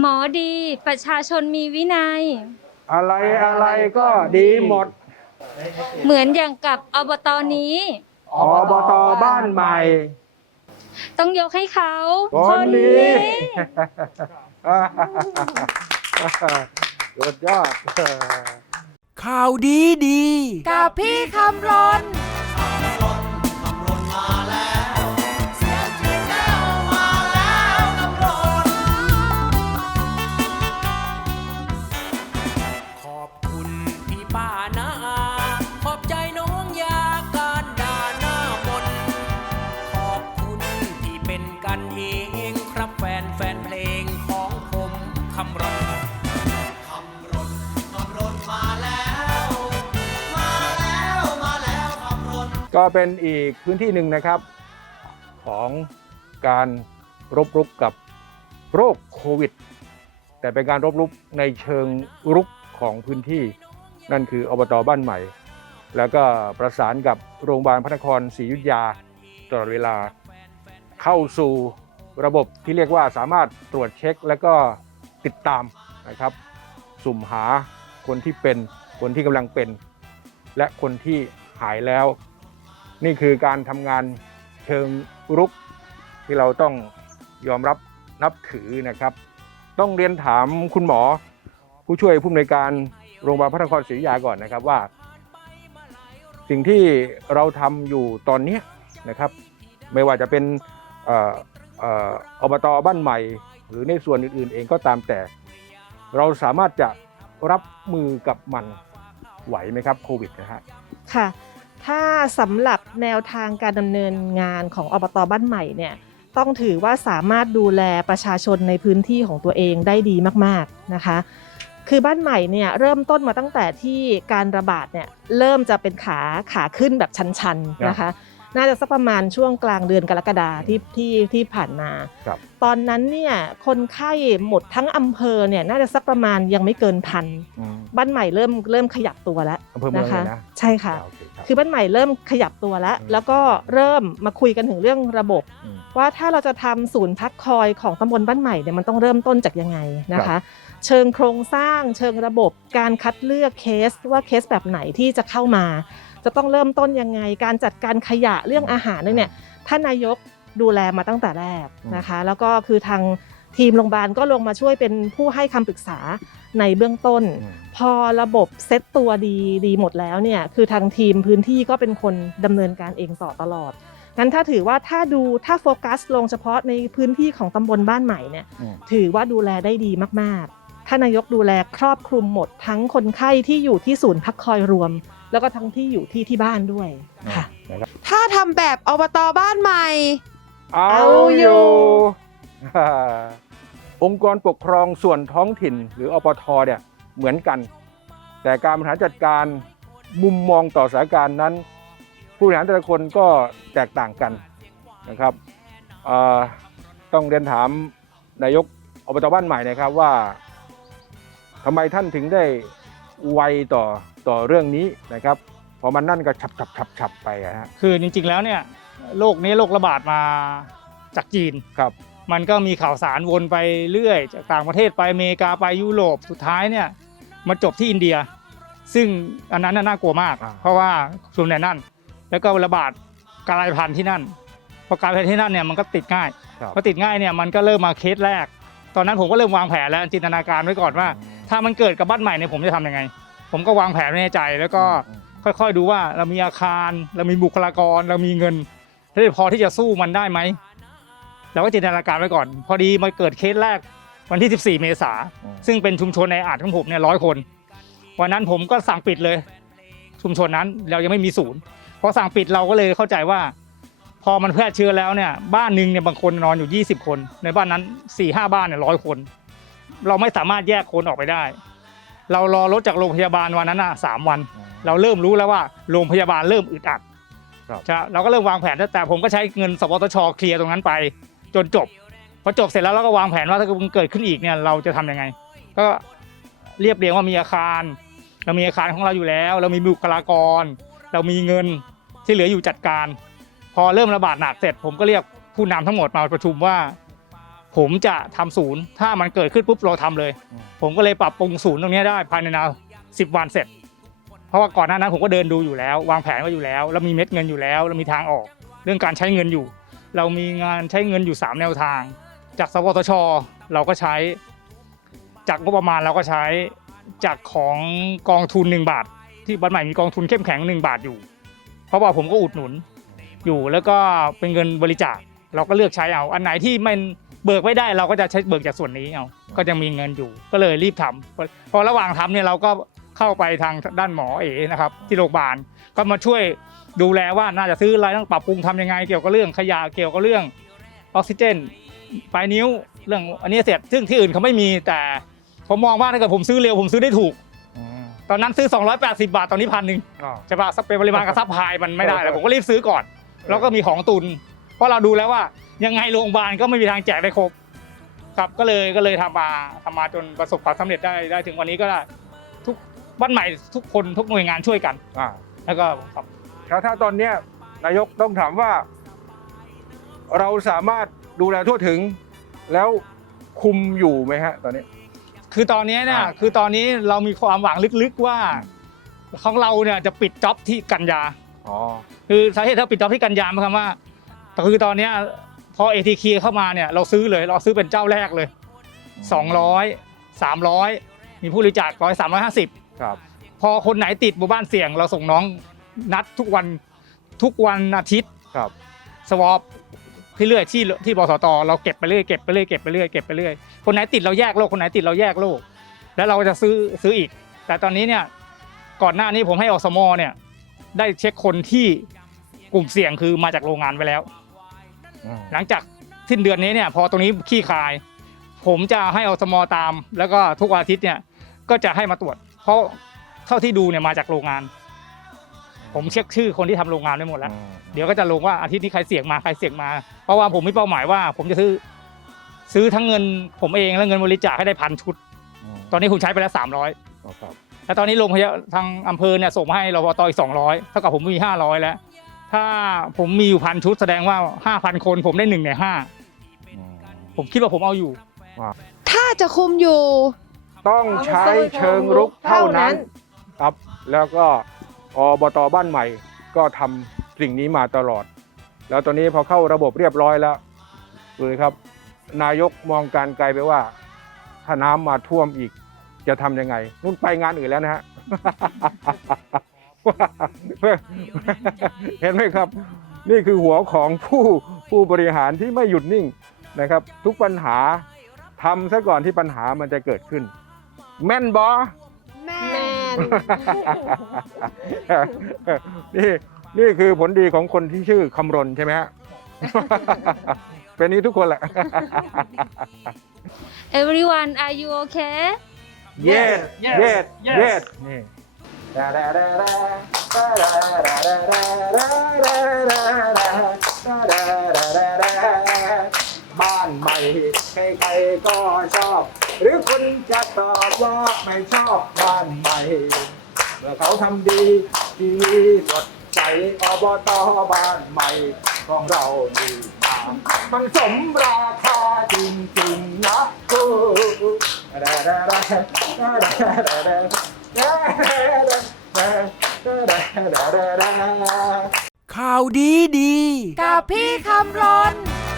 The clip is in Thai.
หมอดีประชาชนมีวินัย อะไรอะไรก็ดีหมด เหมือนอย่างกับอบตนี้ อบตบ้านใหม่ ต้องยกให้เขา คนนี้ สุดยอดข่าวดีดี กับพี่คำรน พี่ป้านาอาขอบใจน้องยาการด่าหน้ามนต์ขอบคุณที่เป็นกันเองครับแฟนแฟนเพลงของผมคำร้องก็เป็นอีกพื้นที่หนึ่งนะครับ ของการรบรุกกับโรคโควิด แต่เป็นการรบรุกในเชิงรุกของพื้นที่ นั่นคืออบตบ้านใหม่ แล้วก็ประสานกับโรงพยาบาลพระนครศรีอยุธยาตลอดเวลา เข้าสู่ระบบที่เรียกว่าสามารถตรวจเช็คและก็ติดตามนะครับ สุ่มหาคนที่เป็นคนที่กำลังเป็น และคนที่หายแล้ว นี่คือการทำงานเชิงรุกที่เราต้องยอมรับนับถือนะครับ ต้องเรียนถามคุณหมอ ผู้ช่วยผู้อำนวยการ โรงพยาบาลพระนครศรีอยุธยาก่อนนะครับว่า สิ่งที่เราทำอยู่ตอนนี้นะครับ ไม่ว่าจะเป็นออเอ่ออบตบ้านใหม่ หรือในส่วนอื่น ๆ เองก็ตามแต่ เราสามารถจะรับมือกับมันไหวไหมครับโควิดนะฮะค่ะ ถ้าสำหรับแนวทางการดำเนินงานของอบตบ้านใหม่เนี่ยต้องถือว่าสามารถดูแลประชาชนในพื้นที่ของตัวเองได้ดีมาก ๆนะคะ คือบ้านใหม่เนี่ยเริ่มต้นมาตั้งแต่ที่การระบาดเนี่ยเริ่มจะเป็นขาขาขึ้นแบบชันๆนะคะ น่าจะสักประมาณช่วงกลางเดือนกรกฎาที่ที่ที่ผ่านมา ครับตอนนั้นเนี่ยคนไข้หมดทั้งอำเภอเนี่ยน่าจะสักประมาณยังไม่เกินพันอืมบ้านใหม่เริ่มเริ่มขยับตัวแล้วอำเภอเมืองนะคะเลยนะใช่ค่ะ โอเครับ คือบ้านใหม่เริ่มขยับตัวแล้ว อืม แล้วก็เริ่มมาคุยกันถึงเรื่องระบบอืมว่าถ้าเราจะทำศูนย์พักคอยของตำบลบ้านใหม่เนี่ยมันต้องเริ่มต้นจากยังไงนะคะ เชิงโครงสร้าง เชิงระบบการคัดเลือกเคสว่าเคสแบบไหนที่จะเข้ามา จะต้องเริ่มต้นยังไง การจัดการขยะเรื่องอาหารเนี่ยท่านนายกดูแลมาตั้งแต่แรกนะคะ แล้วก็คือทางทีมโรงพยาบาลก็ลงมาช่วยเป็นผู้ให้คำปรึกษาในเบื้องต้นอืมพอระบบเซ็ตตัวดีดีหมดแล้วเนี่ยคือทางทีมพื้นที่ก็เป็นคนดำเนินการเองต่อตลอดงั้นถ้าถือว่าถ้าดูถ้าโฟกัสลงเฉพาะในพื้นที่ของตำบลบ้านใหม่เนี่ยอืมถือว่าดูแลได้ดีมากๆ ท่านนายกดูแลครอบคลุมหมดทั้งคนไข้ที่อยู่ที่ศูนย์พักคอยรวม แล้วก็ทั้งที่อยู่ที่ที่บ้านด้วยค่ะ นะครับถ้าทำแบบอบตบ้านใหม่ เอาเอาออยู่ยู่องค์กรปกครองส่วนท้องถิ่นหรืออปทเนี่ยเหมือนกัน แต่การบริหารจัดการมุมมองต่อสถานการณ์นั้น ผู้บริหารแต่ละคนก็แตกต่างกันนะครับเอ่อต้องเรียนถามนายกอบตบ้านใหม่นะครับว่า ทำไมท่านถึงได้ไวต่อต่อเรื่องนี้นะครับพอมันนั่นก็ฉับฉับฉับฉับไปอะฮะคือจริงๆแล้วเนี่ยโรคนี้โรคระบาดมาจากจีน ครับ มันก็มีข่าวสารวนไปเรื่อย จากต่างประเทศไปอเมริกาไปยุโรปสุดท้ายเนี่ยมาจบที่อินเดีย ซึ่งอันนั้นน่ะน่ากลัวมาก อ่า เพราะว่าชุมในนั่น แล้วก็ระบาดกลายพันธุ์ที่นั่นพอกลายพันธุ์ที่นั่นเนี่ยมันก็ติดง่ายครับพอติดง่ายเนี่ยมันก็เริ่มมาเคสแรก ตอนนั้นผมก็เริ่มวางแผนแล้วจินตนาการไว้ก่อนว่า ถ้ามันเกิดกับบ้านใหม่เนี่ยผมจะทำยังไง ผมก็วางแผนไว้ในใจแล้วก็ค่อยๆดูว่าเรามีอาคาร เรามีบุคลากร เรามีเงินแล้วพอที่จะสู้มันได้ไหมเราก็จินตนาการไว้ก่อน พอดีมาเกิดเคสแรกวันที่ 14 เมษาอืมซึ่งเป็นชุมชนในอาจของผมเนี่ยร้อยคน วันนั้นผมก็สั่งปิดเลย ชุมชนนั้นเรายังไม่มีศูนย์พอสั่งปิดเราก็เลยเข้าใจว่า พอมันแพร่เชื้อแล้วเนี่ยบ้านหนึ่งเนี่ยบางคนนอนอยู่ 20 คน ในบ้านนั้น4ี่ห้าบ้านเนี่ยร้อยคน เราไม่สามารถแยกคนออกไปได้ เรารอรถจากโรงพยาบาลวันนั้นอะสามวัน เราเริ่มรู้แล้วว่าโรงพยาบาลเริ่มอึดอัดครับจะเราก็เริ่มวางแผนแต่ผมก็ใช้เงินสปตชเคลียร์ตรงนั้นไป จนจบพอจบเสร็จแล้วเราก็วางแผนว่าถ้ามันเกิดขึ้นอีกเนี่ยเราจะทำยังไง ก็เรียบเรียงว่ามีอาคาร เรามีอาคารของเราอยู่แล้ว เรามีบุคลากร เรามีเงินที่เหลืออยู่จัดการ พอเริ่มระบาดหนักเสร็จ ผมก็เรียกผู้นำทั้งหมดมาประชุมว่า ผมจะทำศูนย์ ถ้ามันเกิดขึ้นปุ๊บเราทำเลยอืมผมก็เลยปรับปรุงศูนย์ตรงเนี้ยได้ภายในนาสิบวันเสร็จ เพราะว่าก่อนหน้านั้นผมก็เดินดูอยู่แล้ว วางแผนไว้อยู่แล้วแล้วมีเม็ดเงินอยู่แล้วแล้วมีทางออก เรื่องการใช้เงินอยู่ เรามีงานใช้เงินอยู่สามแนวทาง จากสวทช เราก็ใช้ จากงบประมาณเราก็ใช้ จากของกองทุนหนึ่งบาท ที่บ้านใหม่มีกองทุนเข้มแข็งหนึ่งบาทอยู่ เพราะว่าผมก็อุดหนุนอยู่แล้วก็เป็นเงินบริจาค เราก็เลือกใช้เอา อันไหนที่มัน เบิกไม่ได้เราก็จะใช้เบิกจากส่วนนี้เอาก็จะมีเงินอยู่ก็เลยรีบทำพอพอระหว่างทำเนี่ยเราก็เข้าไปทางด้านหมอเอนะครับที่โรงพยาบาลก็มาช่วยดูแลว่าน่าจะซื้ออะไรต้องปรับปรุงทำยังไง เกี่ยวกับเรื่องขยะเกี่ยวกับเรื่องออกซิเจนปลายนิ้วเรื่องอันนี้เสร็จซึ่งที่อื่นเขาไม่มีแต่ผมมองว่าถ้าเกิดผมซื้อเร็วผมซื้อได้ถูกตอนนั้นซื้อ 280 บาท ตอนนี้พันหนึ่งอ๋อใช่ป่ะเป็นปริมาณกระซับพายมันไม่ได้แล้วผมก็รีบซื้อก่อน แล้วก็มีของตุน เพราะเราดูแล้วว่า ยังไงโรงพยาบาลก็ไม่มีทางแจกได้ครบครับก็เลยก็เลยทำมาทำมาจนประสบความสำเร็จได้ได้ถึงวันนี้ก็ได้ทุกบ้านใหม่ทุกคนทุกหน่วยงานช่วยกันอ่าแล้วก็ครับถ้าถ้าตอนเนี้ยนายกต้องถามว่า เราสามารถดูแลทั่วถึง แล้วคุมอยู่ไหมฮะตอนนี้ คือตอนนี้เนี่ยอ่า คือตอนนี้เรามีความหวังลึกๆว่าของเราเนี่ยจะปิดจ็อบที่กันยา อ๋อ คือสาเหตุที่เราปิดจ็อบที่กันยาหมายความว่าแต่คือตอนเนี้ย พอ ATK เข้ามาเนี่ยเราซื้อเลยเราซื้อเป็นเจ้าแรกเลย 200 300 มีผู้บริจาคร้อยสามร้อยห้าสิบครับ พอคนไหนติดหมู่บ้านเสี่ยง เราส่งน้องนัดทุกวันทุกวันอาทิตย์ครับ สวอปที่เรื่อยที่ที่บสตเราเก็บไปเรื่อยเก็บไปเรื่อยเก็บไปเรื่อยเก็บไปเรื่อยคนไหนติดเราแยกโรคคนไหนติดเราแยกโรคแล้วเราจะซื้อซื้ออีก แต่ตอนนี้เนี่ยก่อนหน้านี้ผมให้อสมเนี่ยได้เช็คคนที่กลุ่มเสี่ยงคือมาจากโรงงานไปแล้วอืม หลังจากสิ้นเดือนนี้เนี่ยพอตรงนี้ขี้คาย ผมจะให้อสมตาม แล้วก็ทุกวันอาทิตย์เนี่ยก็จะให้มาตรวจ เพราะเท่าที่ดูเนี่ยมาจากโรงงาน ผมเช็คชื่อคนที่ทำโรงงานไว้หมดแล้วอืมเดี๋ยวก็จะลงว่าอาทิตย์นี้ใครเสี่ยงมาใครเสี่ยงมา เพราะว่าผมมีเป้าหมายว่า ผมจะซื้อซื้อทั้งเงินผมเองและเงินบริจาคให้ได้พันชุดอืมตอนนี้ผมใช้ไปแล้วสามร้อยอ๋อครับแล้วตอนนี้โรงพยาบาลทางอำเภอเนี่ยส่งมาให้รบตอีกสองร้อยเท่ากับผมมีห้าร้อยแล้ว ถ้าผมมีอยู่พันชุดแสดงว่าห้าพันคนผมได้หนึ่งในห้าอืมผมคิดว่าผมเอาอยู่ ถ้าจะคุมอยู่ ต้องใช้เชิงรุกเท่านั้นครับ แล้วก็อบตบ้านใหม่ ก็ทำสิ่งนี้มาตลอด แล้วตอนนี้พอเข้าระบบเรียบร้อยแล้วเลยครับ นายกมองการไกลไปว่า ถ้าน้ำมาท่วมอีกจะทำยังไง นุ่นไปงานอื่นแล้วนะฮะ เห็นไหมครับ นี่คือหัวของผู้ผู้บริหารที่ไม่หยุดนิ่งนะครับ ทุกปัญหาทำซะก่อนที่ปัญหามันจะเกิดขึ้น แม่นบอแม่นี่นี่คือผลดีของคนที่ชื่อคำรณใช่ไหมฮะเป็นนี้ทุกคนแหละ everyone are you okay yes Yes. yes Yes. yes นี่ บ้านใหม่ใครๆก็ชอบ หรือคุณจะตอบว่าไม่ชอบบ้านใหม่เมื่อเขาทำดีดีสดใสอบตบ้านใหม่ของเราดีมากมันสมราคาจริงๆนะกู ข่าวดีดี กับพี่คำรนขอบคุณ